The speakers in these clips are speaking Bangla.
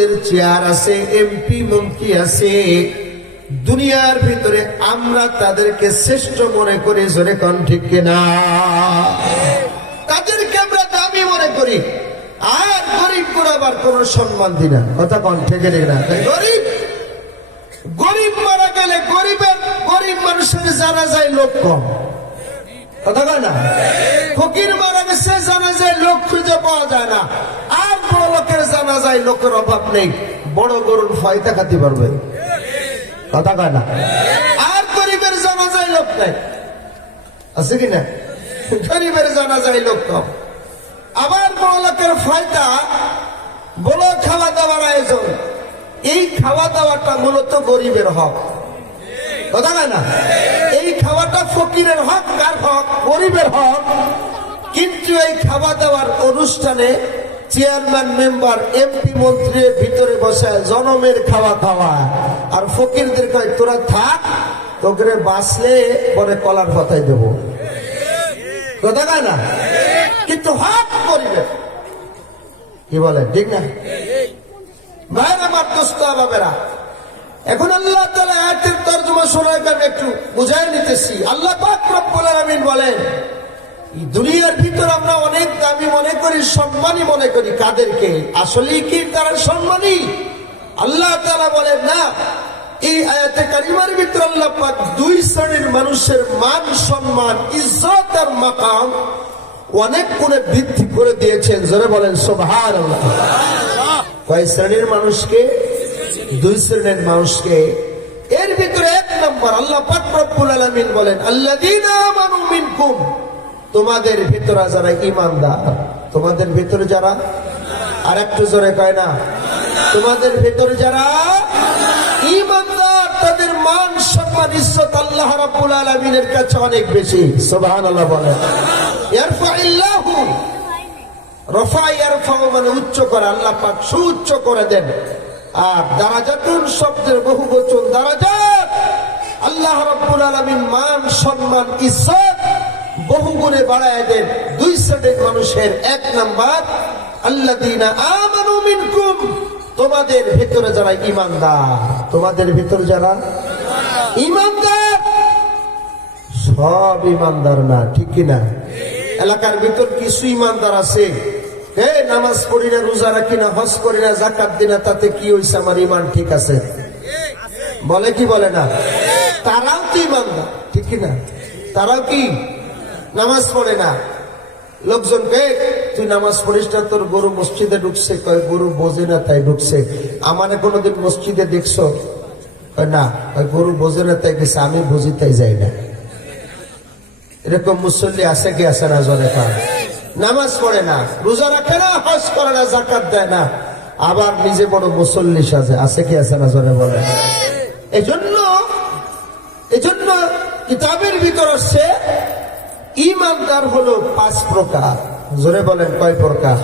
ইজ্জতের চেয়ার আছে এমপি মন্ত্রী আছে। দুনিয়ার ভিতরে আমরা তাদেরকে শ্রেষ্ঠ মনে করি, জোরে কন ঠিক কিনা? তাদেরকে আমরা দামি মনে করি। আর গরিব আবার কোন সম্মান দিই না। কথা কন ঠিক না তাই গরিব গরিব মারা গেলে গরিবের, গরিব মানুষের জানা যায় লোক কম। কথা কয় না? ফকির মারা গেছে, জানা যায় লোক খুঁজে পাওয়া যায় না। আর লোকের জানা যায় লোকের অভাব নেই। বড় গরুর ফায়দা খাতে পারবে। কথা কয় না? আর গরিবের জানা যায় লোক নাই। আছে কি না? গরিবের জানা যায় লোক কম। আবার বড় লোকের ফায়দা বড় খাওয়া দাওয়ার আয়োজন। এই খাওয়া দাওয়াটা মূলত গরিবের হক। কথা কয় না? এই খাওয়াটা ফকিরের হক, কার হক? গরিবের হক। কিন্তু এই খাওয়া দাওয়ার অনুষ্ঠানে চেয়ারম্যান, মেম্বার, এমপি, মন্ত্রীর ভিতরে বসে জনমের খাওয়া খাওয়া। আর ফকিরদের কয়, তোরা থাক তোকে বাঁচলে পরে কলার কথাই দেবো। কথা কয় না? কিন্তু হক গরিবের কি বলে, ঠিক না? ভাইরা আমার দোস্ত, বাবেরা, এখন আল্লাহ তালা আয়াতের তর্জমা শোনায় আমি একটু বুঝাই নিতেছি। আল্লাহ পাক রব্বুল আলামিন বলেন দুনিয়ার ভিতর আমরা অনেক দামি মনে করি, সম্মানী মনে করি। কাদেরকে? আসলে কি তারা সম্মানী? আল্লাহ তালা বলেন, না, এই আয়াতে কারিমার ভিতর আল্লাহ পাক দুই শ্রেণির মানুষের মান, সম্মান, ইজ্জত আর মাকাম অনেক গুণে বৃদ্ধি করে দিয়েছেন। জোরে বলেন সোভার কয় শ্রেণির মানুষকে? দুই শ্রেণির মানুষকে। এর ভিতরে এক নম্বর, আল্লাহ পাক রব্বুল আলামিন বলেন, আল্লাযীনা আমানু মিনকুম তোমাদের ভিতরে যারা ঈমানদার, তোমাদের ভেতরে যারা আর একটু জোরে কয় না। তোমাদের ভিতরে যারা ঈমানদার, তাদের মান সম্মান, ইজ্জত আল্লাহ রাব্বুল আলামিনের কাছে অনেক বেশি। সুবহানাল্লাহ মানে উচ্চ করে, আল্লাহ পাক সুউচ্চ করে দেন। আর দারাজাতুন শব্দের বহু বচন দারাজাত। আল্লাহ রাব্বুল আলামিন মান সম্মান, ইজ্জত বহু গুণে বাড়ায় দেন। দুই শ্রেণির মানুষের এক নাম্বার, আল্লাযীনা আমানু মিনকুম, তোমাদের ভিতরে যারা ঈমানদার, তোমাদের ভিতরে যারা ঈমানদার, সব ইমানদার না, ঠিক কিনা? এলাকার ভিতর কিছু ইমানদার আছে। হে নামাজ পড়ি না, রোজা রাখি না, হজ করি না জাকাত দিনা তাতে কি হয়েছে আমার ইমান ঠিক আছে? বলে কি বলে না? তারাও তো ইমানদার ঠিক কিনা? তারাও কি? নামাজ পড়ে না। লোকজন কে তুই নামাজ পড়িস না, তোর গরু মসজিদে ঢুকছে। কয়, গরু বোঝে না তাই ঢুকছে। আমারে কোনোদিন মসজিদে দেখছ? না। গরু বোঝে না তাই গেছে আমি বুঝি তাই যাই না। এরকম মুসল্লি আছে কি আছে না জনে নামাজ পড়ে না, রোজা রাখে না, হজ করে না জাকাত দেয় না। আবার নিজে বড় মুসল্লি সাজে, আছে কি আছে না জনে বলে? এই এজন্য কিতাবের ভিতর আসছে ইমানদার হলো পাঁচ প্রকার। জোরে বলেন, কয় প্রকার?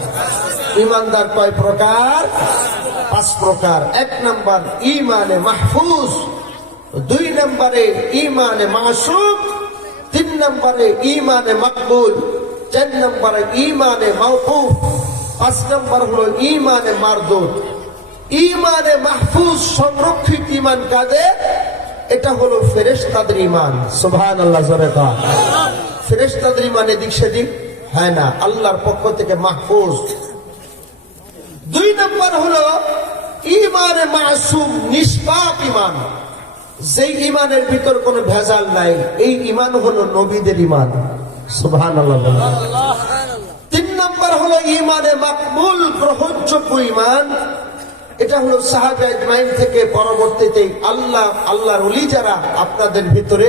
ইমানদার কয় প্রকার? পাঁচ প্রকার। এক নাম্বার, ইমানে মাহফুজ। দুই নম্বরে, ইমানে মাসুক। তিন নম্বরে, ইমানে মকবুল। চার নম্বরে, ইমানে মৌকুফ পাঁচ নম্বর হলো ইমানে মারদুদ। ইমানে মাহফুজ সংরক্ষিত ইমান কাজে এটা হলো ফেরেশতাদের ইমান। সুবহান আল্লাহ জোরে কন ফেরেশতাদের ইমান এদিক সেদিক হয় না। আল্লাহর পক্ষ থেকে মাহফুজ। দুই নম্বর হলো ইমানে মাসুম, নিষ্পাপ ইমান যেই ইমানের ভিতর কোনো ভেজাল নাই, এই ইমান হলো নবীদের ইমান আল্লাহ তিন নম্বর হলো ইমানে মাকবুল, গ্রহণযোগ্য ইমান এটা হলো সাহাবে আজমাইন থেকে পরবর্তীতে আল্লাহ, আল্লাহর অলি যারা আপনাদের ভিতরে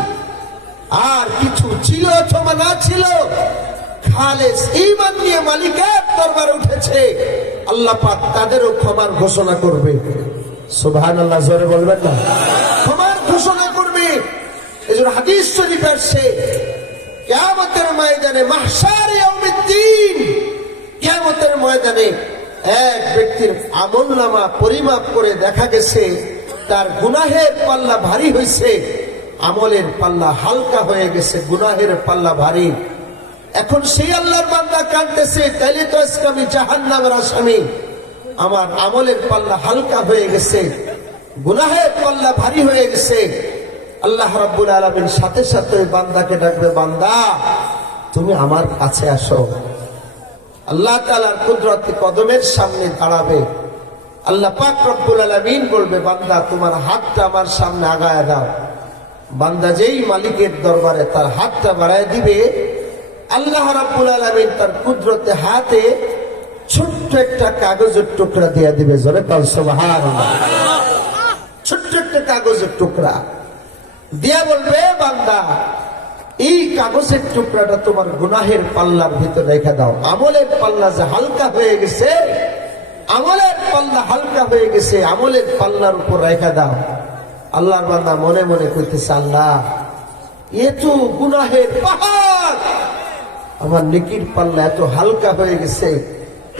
আর কিছু ছিল অথবা না ছিল, খালেস ইমান নিয়ে মালিকের দরবার উঠেছে। আল্লাহ পাক তাদেরও ক্ষমার ঘোষণা করবে। সুবহান আল্লাহ জোরে বলবেন না? ক্ষমার ঘোষণা করবে। এই জন্য হাদিস শরীফ আসছে, কেয়ামতের ময়দানে মাহশারে ইয়াউমিদ্দিন, কেয়ামতের ময়দানে এক ব্যক্তির আমল পরিমাপ করে দেখা গেছে, তার গুনাহের পাল্লা ভারী হয়েছে আমলের পাল্লা হালকা হয়ে গেছে, গুনাহের পাল্লা ভারী। এখন সেই আল্লাহর বান্দা কাঁদতেছে, তাইলে তো আজকে আমি জাহান নামের আসামি। আমার আমলের পাল্লা হালকা হয়ে গেছে, গুনাহের পাল্লা ভারী হয়ে গেছে। আল্লাহ রাব্বুল আলমীর সাথে সাথে ওই বান্দাকে ডাকবে, বান্দা, তুমি আমার কাছে আসো। আল্লাহ তালার কুদরতি কদমের সামনে দাঁড়াবে। আল্লাহ পাক রব্বুল আলমিন বলবে, বান্দা, তোমার হাতটা আমার সামনে আগায় দাও। বান্দা যেই মালিকের দরবারে তার হাতটা বাড়ায় দিবে, আল্লাহ রাব্বুল আলমিন তার কুদরতে হাতে ছোট্ট একটা কাগজের টুকরা দিয়ে দিবে, জোরে কাল সোবাহান ছোট্ট একটা কাগজের টুকরা। দিয়া বলবে বান্দা, এই কাগজের টুকরাটা তোমার গুনাহের পাল্লার ভিতর রেখে দাও। আমলের পাল্লা যে হালকা হয়ে গেছে, আমলের পাল্লা হালকা হয়ে গেছে, আমলের পাল্লার উপর রেখে দাও। আল্লাহর বান্দা মনে মনে কইতেছে, আল্লাহ, এ তো গুনাহের পাহাড়। আমার নিকির পাল্লা এত হালকা হয়ে গেছে,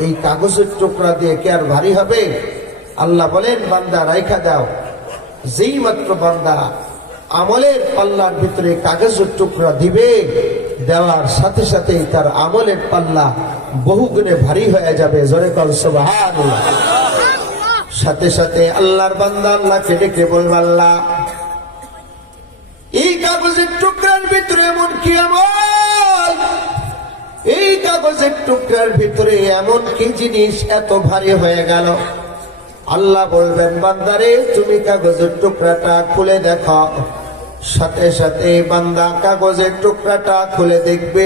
এই কাগজের টুকরা দিয়ে কে আর ভারী হবে? আল্লাহ বলেন, বান্দা, রাইখা দাও। যেই মাত্র বান্দা আমলের পাল্লার ভিতরে কাগজের টুকরা দিবে, দেওয়ার সাথে সাথেই তার আমলের পাল্লা বহু গুণে ভারী হয়ে যাবে। জোরে কল সুবহানাল্লাহ। সাথে সাথে আল্লাহর বান্দা আল্লাহকে ডেকে বলবে, আল্লাহ, এই কাগজের টুকরার ভিতরে এমন কি আমল? এই কাগজের টুকরার ভিতরে এমন কি জিনিস এত ভারী হয়ে গেল? আল্লাহ বলবেন, বান্দারে, তুমি কাগজের টুকরাটা খুলে দেখো। সাথে সাথে বান্দা কাগজের টুকরাটা খুলে দেখবে।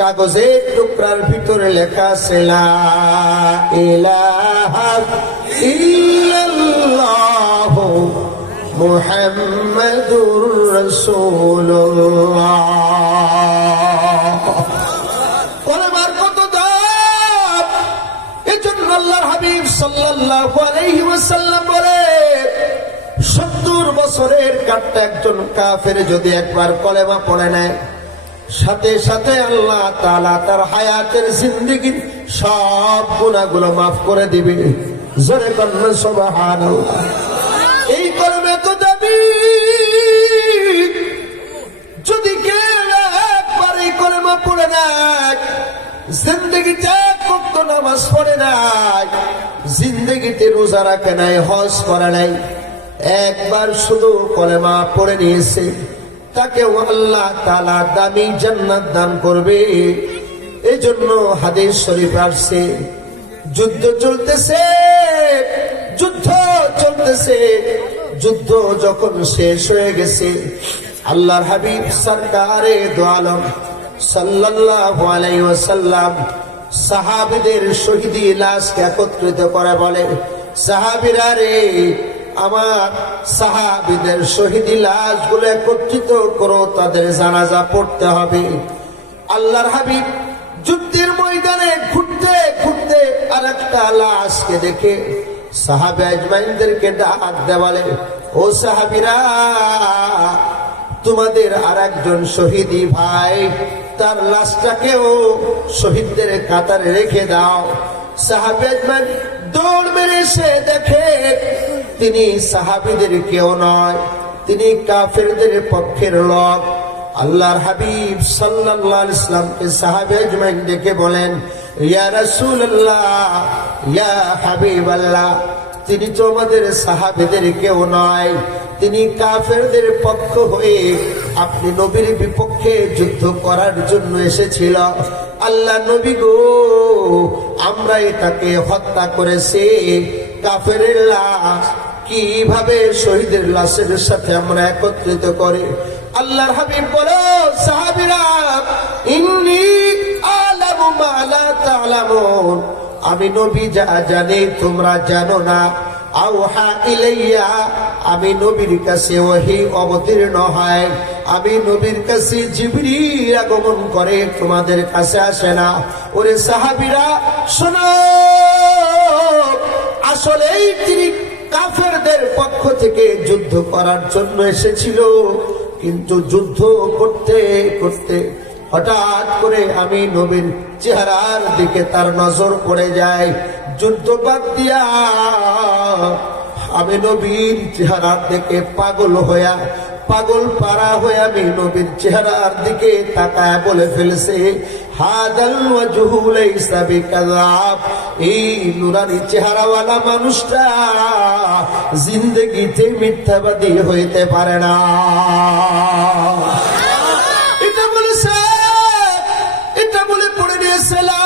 কাগজের টুকরার ভিতরে লেখা আছে, লা ইলাহা ইল্লাল্লাহু মুহাম্মাদুর রাসূলুল্লাহ। কলেমার কত দাম এজন্য আল্লাহর হাবিব সাল্লাল্লাহু আলাইহি ওয়াসাল্লাম বলে, সত্তর বছরের কাটটা একজন কাফের যদি একবার কলেমা পড়ে নেয় সাথে সাথে আল্লাহ তালা তার হায়াতের জিন্দেগির সব গুণাগুলো মাফ করে দিবে। জোরে কন্যা, সুবহানাল্লাহ। এই কলমে তো দাবি, যদি কেউ একবার এই কলেমা পড়ে নেয়, জিন্দগিতে কত নামাজ পড়ে নাই জিন্দগিতে রোজা রাখে নাই, হজ করে নাই, একবার শুধু কলেমা পড়ে নিয়েছে। তাকে আল্লাহ তালা দামি জান্নাত দান করবে। এই জন্য হাদিস শরীফ আসছে, যুদ্ধ চলতেছে যুদ্ধ চলতেছে, যুদ্ধ যখন শেষ হয়ে গেছে, আল্লাহর হাবিব সরকারে দোয়ালম সাল্লাল্লাহু আলাইহি ওয়াসাল্লাম সাহাবীদের শহীদি লাশকে একত্রিত করে বলে, সাহাবীরা রে আমার সাহাবীদের শহীদি লাশগুলো একত্রিত করো, তাদের জানাজা পড়তে হবে। আল্লাহর হাবিব যুদ্ধের ময়দানে ঘুরতে ঘুরতে আর একটা লাশকে দেখে সাহাবে আজমাইনদেরকে ডাক দেওয়ালে, ও সাহাবিরা, তোমাদের আর একজন শহীদি ভাই, তার লাশটাকেও শহীদদের কাতারে রেখে দাও। সাহাবে আজমাইন দৌড় মেরে সে দেখে তিনি সাহাবিদের কেউ নয়, তিনি কাফেরদের পক্ষের লোক। আল্লাহর হাবিব সাল্লাল্লাহু ইসলামকে সাহাবে আজমাইন ডেকে বলেন, ইয়া রাসূলুল্লাহ, ইয়া হাবিবাল্লাহ, তিনি তো আমাদের সাহাবেদের কেউ নয়, তিনি কাফেরদের পক্ষ হয়ে আপনি নবীর বিপক্ষে যুদ্ধ করার জন্য এসেছিল। আল্লাহ নবী গো আমরা তাকে হত্যা করেছি কাফের কীভাবে শহীদের লাশের সাথে আমরা একত্রিত করে? আল্লাহর হাবিব বলো, সাহাবিরা, ইন্নি আলামু মা লা তা'লামুন। আমি নবী যা জানি, তোমরা জানো না। আউহা ইলাইয়া, আমি নবীর কাছে ওহি অবতীর্ণ হয়। আমি নবীর কাছে জিবরি আগমন করে, তোমাদের কাছে আসে না। ওরে সাহাবিরা, শোনো, আসলেই তিনি কাফেরদের পক্ষ থেকে যুদ্ধ করার জন্য এসেছিল। কিন্তু যুদ্ধ করতে করতে হঠাৎ করে আমি নবীর চেহারার দিকে তার নজর পড়ে যায় যুদ্ধ বাদ দিয়া আমি নবীর চেহারার দিকে পাগল হইয়া, পাগল পারা হয়ে আমি নবীর চেহারার দিকে তাকায় বলে ফেলেছে। চেহারাওয়ালা জিন্দগিতে মিথ্যাবাদী হইতে পারে না। এটা বলেছে এটা বলে পড়ে দিয়েছে লা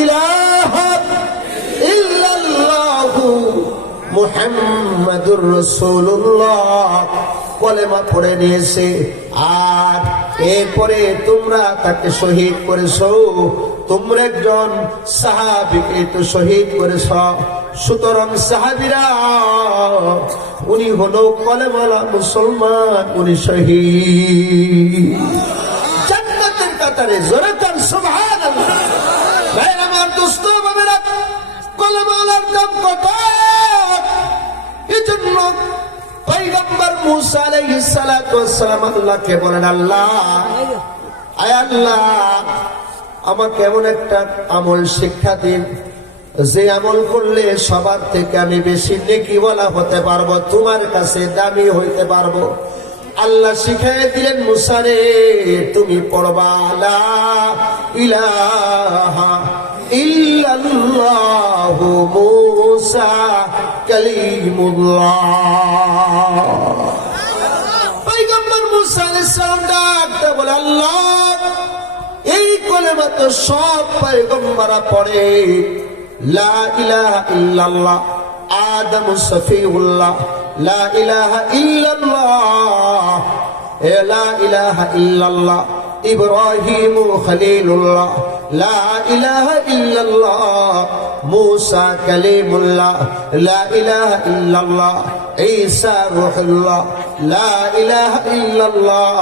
ইলাহা ইল্লাল্লাহু মুহাম্মাদুর রাসূলুল্লাহ। কলেমা পড়ে নিয়েছে আর এরপরে তোমরা তাকে শহীদ করেছ। তোমরা একজন সাহাবিকে তো শহীদ করেছ। সুতরাং সাহাবিরা, উনি হলো কলেমালা মুসলমান, উনি শহীদ। জোরে আমার কলমালার দাম কত? এজন্য পয়গম্বর মুসা আলাইহিস সালাতু ওয়াসসালাম আল্লাহকে বলেন, আল্লাহ, আয় আল্লাহ, আমাকে এমন একটা আমল শিক্ষা দিন, যে আমল করলে সবার থেকে আমি বেশি নেকিওয়ালা হতে পারব, তোমার কাছে দামি হইতে পারব। আল্লাহ শিখাই দিলেন মুসারে তুমি পড়বা ইলাহা ইল্লাল্লাহু মুসা কালিমুল্লাহ পয়গম্বর মুসা আলাইহিস সালাম ডাকতে বলে, আল্লাহ, এই কলেমা তো সব পয়গম্বরা পড়ে, লা ইলাহা ইল্লাল্লাহ, আদম সফিউল্লাহ, লা ইলাহা ইল্লাল্লাহ লা ইলাহা ইল্লাল্লাহ, ইব্রাহিম খলিলুল্লাহ লা ইলাহা ইল্লাল্লাহ মুসা কালিমুল্লাহ লা ইলাহা ইল্লাল্লাহ ঈসা রূহুল্লাহ লা ইলাহা ইল্লাল্লাহ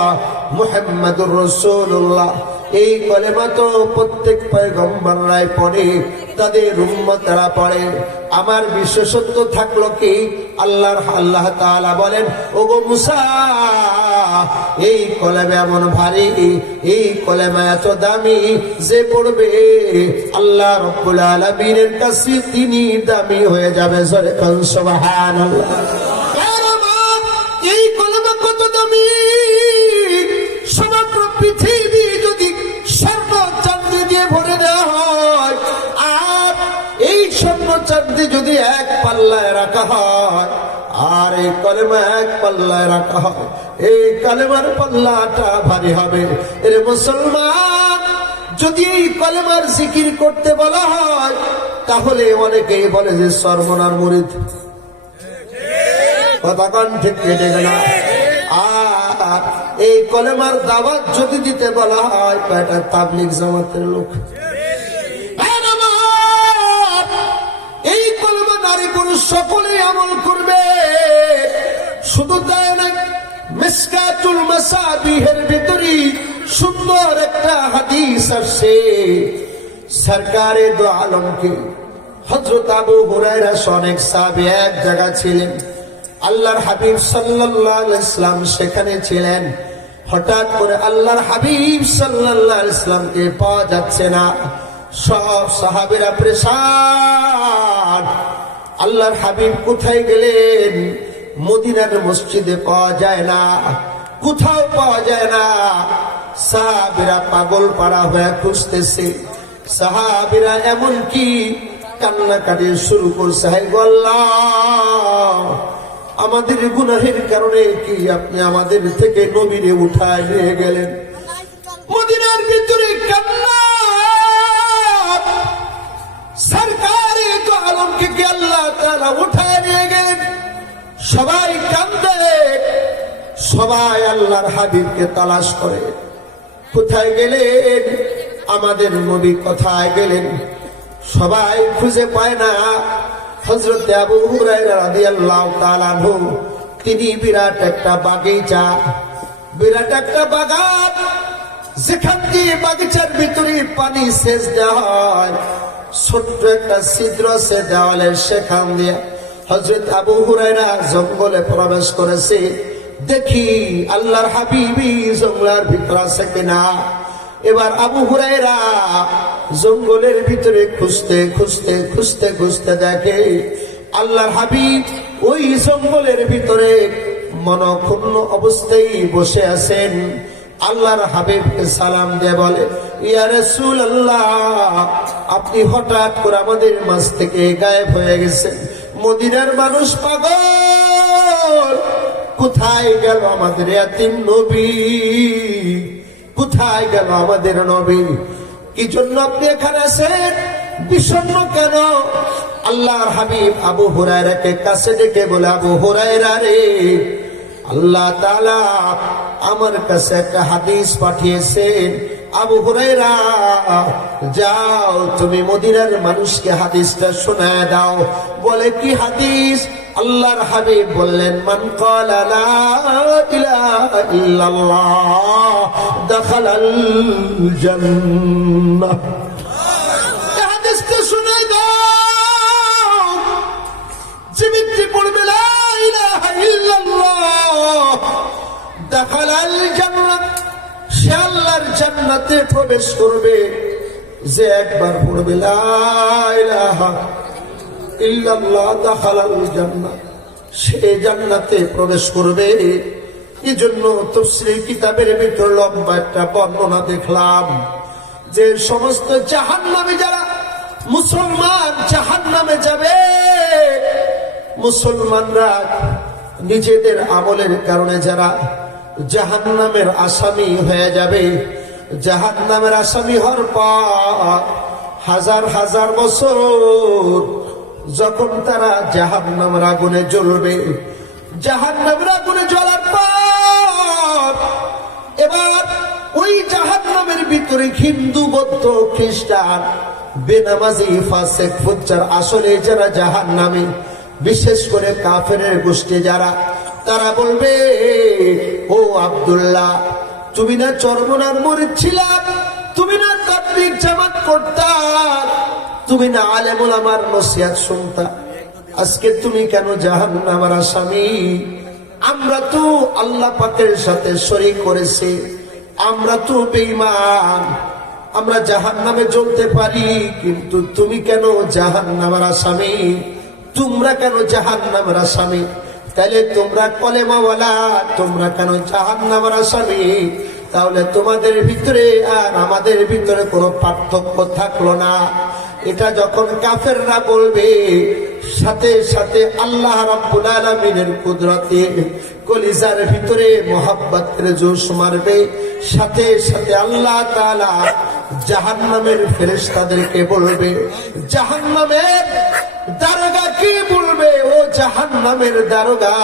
মুহাম্মাদুর রাসূলুল্লাহ এই কলেমা তো প্রত্যেক পয়গম্বররাই পড়ে, তাদের উম্মতরা পড়ে। আমার বিশেষত্ব থাকল কি? আল্লাহর, আল্লাহ তাআলা বলেন, ওগো মুসা, এই কলেমা এমন ভারী, এই কলেমা এত দামি যে পড়বে আল্লাহ রব্বুল আলামিনের কাছে তিনি দামি হয়ে যাবে এই কলেমা কত দামি? চাঁদি যদি এক পাল্লায় রাখা হয়, আর এই কলেমা এক পাল্লায় রাখা হয় এই কালেমার পাল্লাটা ভারী হবে। এর মুসলমান, যদি এই কলেমার জিকির করতে বলা হয়, তাহলে অনেকেই বলে যে সর্বনার কথাক্ষণ ঠিক কেটে গেল। আর এই কলেমার দাওয়াত যদি দিতে বলা হয় কয়টা তাবলিক জামাতের লোক। সকলেই আমল করবে। শুধু তাই নাই মিসকাতুল মাসাবিহের ভিতরে সুন্দর একটা হাদিস আসছে। সরকারে আলমকে হজরত আবু হুরায়রা অনেক সাহাবী এক জায়গা ছিলেন। আল্লাহর হাবিব সাল্লাল্লাহু ইসলাম সেখানে ছিলেন। হঠাৎ করে আল্লাহর হাবিব সাল্লাল্লাহু আলাইহি ইসলামকে পাওয়া যাচ্ছে না। সব সাহাবীরা প্রেসার আল্লাহর হাবিব কোথায় গেলেন? মদিনার মসজিদে পাওয়া যায় না। কোথাও পাওয়া যায় না। সাহাবিরা পাগল পাড়া হয়ে খুঁজতেছে। সাহাবিরা এমন কি? কান্নাকাটি শুরু করছে হাই আমাদের গুনাহের কারণে কি আপনি আমাদের থেকে নবীরে উঠায় নিয়ে গেলেন? মদিনার ভিতরে কান্না। সরকারে তো আলমকে আল্লাহ তারা উঠায় নিয়ে গেলেন? সবাই কান্দে, সবাই আল্লাহর হাবিবকে তালাশ করে। কোথায় গেলেন? আমাদের নবী কোথায় গেলেন? সবাই খুঁজে পায় না। হজরত আবু হুরায়রা রাদিয়াল্লাহু তাআলা তিনি বিরাট একটা বাগিচা। বিরাট একটা বাগান। যেখান দিয়ে বাগিচার ভিতরে পানি সেচ দেওয়া হয়। ছোট্ট একটা ছিদ্র আছে দেওয়ালের সেখান দিয়ে। হজরত আবু হুরাইরা জঙ্গলে প্রবেশ করেছে। দেখি আল্লাহর হাবিবি জঙ্গলার ভিতর আছে কিনা। এবার আবু হুরাইরা জঙ্গলের ভিতরে খুঁজতে খুঁজতে খুঁজতে খুঁজতে দেখে আল্লাহর হাবিব ওই জঙ্গলের ভিতরে মনক্ষুণ্ণ অবস্থায় বসে আছেন। আল্লাহর হাবিবকে সালাম দিয়ে বলে, ইয়া রাসূল আল্লাহ আপনি হঠাৎ করে আমাদের মাঝ থেকে গায়েব হয়ে গেছেন। মদিনার মানুষ পাগল। কোথায় গেল আমাদের এতিম নবী? কোথায় গেল আমাদের নবী? কি জন্য আপনি এখানে আছেন? বিষণ্ণ কেন? আল্লাহর হাবিব আবু হুরায়রাকে কাছে ডেকে বলে, আবু হুরায়রা রে আল্লাহ আমার কাছে একটা হাদিস পাঠিয়েছেন। আবু হুরায়রা, যাও তুমি মদিনার মানুষকে হাদিসটা শোনায় দাও। বলে, কি হাদিস? আল্লাহর হাবিব বললেন, মান ক্বালা লা ইলাহা ইল্লাল্লাহ, দাখালাল জান্নাহ। জান্নাত প্রবেশ করবে। যে একবার পড়বে এই জন্য তফসিলের কিতাবের ভিতর লম্বা একটা বর্ণনা দেখলাম যে সমস্ত জাহান নামে যারা মুসলমান জাহান নামে যাবে, মুসলমানরা নিজেদের আমলের কারণে যারা জাহান নামের আসামি হয়ে যাবে জাহান নামের আসামি হওয়ার পর হাজার হাজার বছর যখন তারা জাহান নামের আগুনে জ্বলবে জাহান নামের আগুনে জ্বলার পর এবার ওই জাহান নামের ভিতরে হিন্দু, বৌদ্ধ, খ্রিস্টান, বেনামাজি, ফাসেক, ফুচ্চার আসলে যারা জাহান নামে বিশেষ করে কাফের গোষ্ঠী যারা, তারা বলবে, ও আব্দুল্লাহ, তুমি না চরমনার মরিদ ছিলাম তুমি না তাবলিগ জামাত করতাম তুমি না আলেমুল আমার নসিহাত শুনতা আজকে তুমি কেন জাহান নামার আসামি? আমরা তো আল্লাহ পাকের সাথে শরীক করেছি। আমরা তো বেঈমান। আমরা জাহান নামে জ্বলতে পারি, কিন্তু তুমি কেন জাহান নামার আসামি? তোমরা কেন জাহান নামের আসামি? তাহলে তোমরা কলেমাওয়ালা, তোমরা কেন জাহান নামের আসামি? তাহলে তোমাদের ভিতরে আর আমাদের ভিতরে কোনো পার্থক্য থাকল না। এটা যখন কাফেররা বলবে, সাথে সাথে আল্লাহ রাব্বুল আলামিনের কুদরতে কলিজার ভিতরে মোহাব্বতের জোশ মারবে। সাথে সাথে আল্লাহ তাআলা জাহান্নামের ফেরেশতাদেরকে বলবে, জাহান্নামের দারোগা কি বলবে? ও জাহান্নামের দারোগা,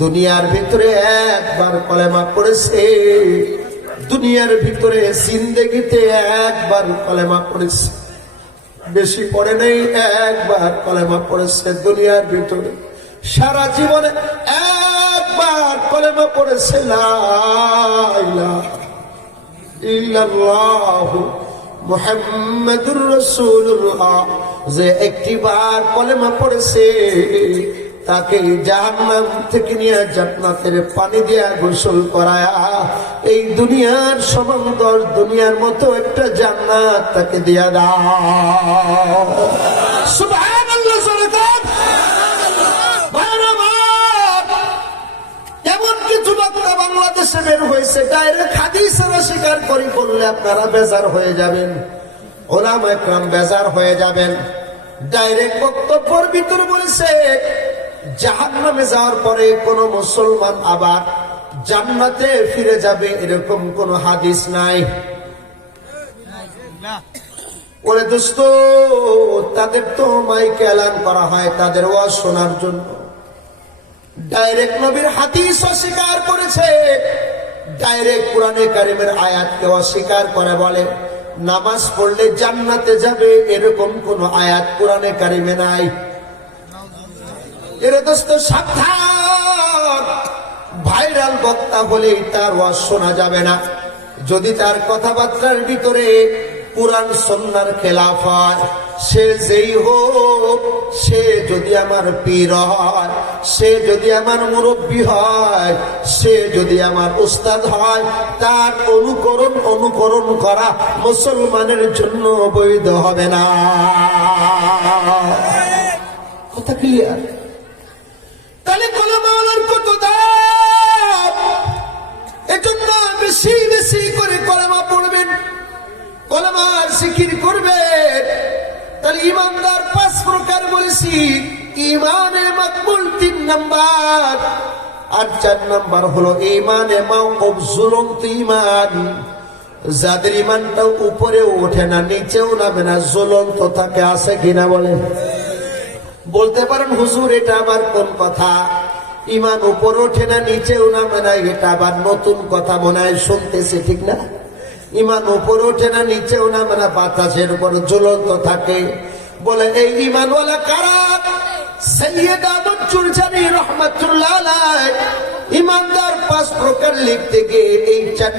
দুনিয়ার ভিতরে একবার কলেমা পড়েছে, দুনিয়ার ভিতরে জিন্দেগিতে একবার কলেমা পড়েছে, বেশি পড়ে নেই, একবার কলেমা পড়েছে দুনিয়ার ভিতরে, সারা জীবনে একবার কলেমা পড়েছে ইল্লাল্লাহু মুহাম্মাদুর রাসূলুল্লাহ। যে একটিবার কলেমা পড়েছে, তাকে জাহান্নাম থেকে নিয়ে জান্নাতের পানি দিয়া গোসল করায়া এই দুনিয়ার সমান্তর দুনিয়ার মতো একটা জান্নাত তাকে দিয়া দাও। বক্তা বাংলাদেশে বের হয়েছে ডাইরেক্ট হাদিসেরা স্বীকার করি বললে আপনারা বেজার হয়ে যাবেন। ওলাম একরাম বেজার হয়ে যাবেন। ডাইরেক্ট বক্তব্যের ভিতরে বলেছে জাহান নামে যাওয়ার পরে কোন মুসলমান আবার জান্নাতে ফিরে যাবে এরকম কোন হাদিস নাই। ওরে দোস্ত তাদের তো মাইকে এলান করা হয় তাদের ওয়াজ শোনার জন্য। ডাইরেক্ট নবীর হাদিস অস্বীকার করেছে। ডাইরেক্ট কোরআনে কারিমের আয়াতকে অস্বীকার করে বলে, নামাজ পড়লে জান্নাতে যাবে এরকম কোন আয়াত কোরআনে কারিমে নাই। এর ভাইরাল বক্তা হলেই তার ওয়াজ শোনা যাবে না। যদি তার কথাবার্তার ভিতরে কোরআন সন্ন্যার খেলাফ হয়। সে যেই হোক, সে যদি আমার পীর হয়, সে যদি আমার মুরব্বী হয়, সে যদি আমার উস্তাদ হয়, তার অনুকরণ অনুকরণ করা মুসলমানের জন্য বৈধ হবে না। কথা ক্লিয়ার তাহলে কলমাওয়ালার কত দাম? এজন্য বেশি বেশি করে কলমা পড়বেন। কলমার সিকির করবে। তাহলে ইমানদার পাঁচ প্রকার বলেছি। ইমানে মাকবুল তিন নাম্বার। আর চার নাম্বার হলো ইমানে মাউকুব জুলন্ত ইমান। যাদের ইমানটাও উপরে ওঠে না, নিচেও নামে না জ্বলন্ত থাকে আছে কিনা বলেন? বলতে পারেন, হুজুর, এটা আবার কোন কথা? ইমান উপর ওঠে না, নিচেও নামে না, এটা আবার নতুন কথা মনে হয় শুনতেছে, ঠিক না? ইমান উপর ওঠে না, নিচেও না মানে বাতাসের উপর জ্বলন্ত থাকে। বলে, এই ইমানওয়ালা কারা? লিখতে গিয়ে এই চার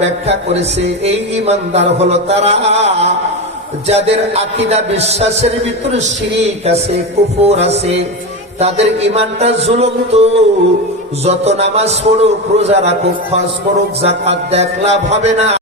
ব্যাখ্যা করেছে, এই ইমানদার হলো তারা যাদের বিশ্বাসের ভিতরে আছে, কুফর আছে। তাদের ইমানটা জ্বলন্ত। যত নামাজ পড়ুক, রোজা রাখুক খরচ করুক জাকাত দেখ, লাভ হবে না।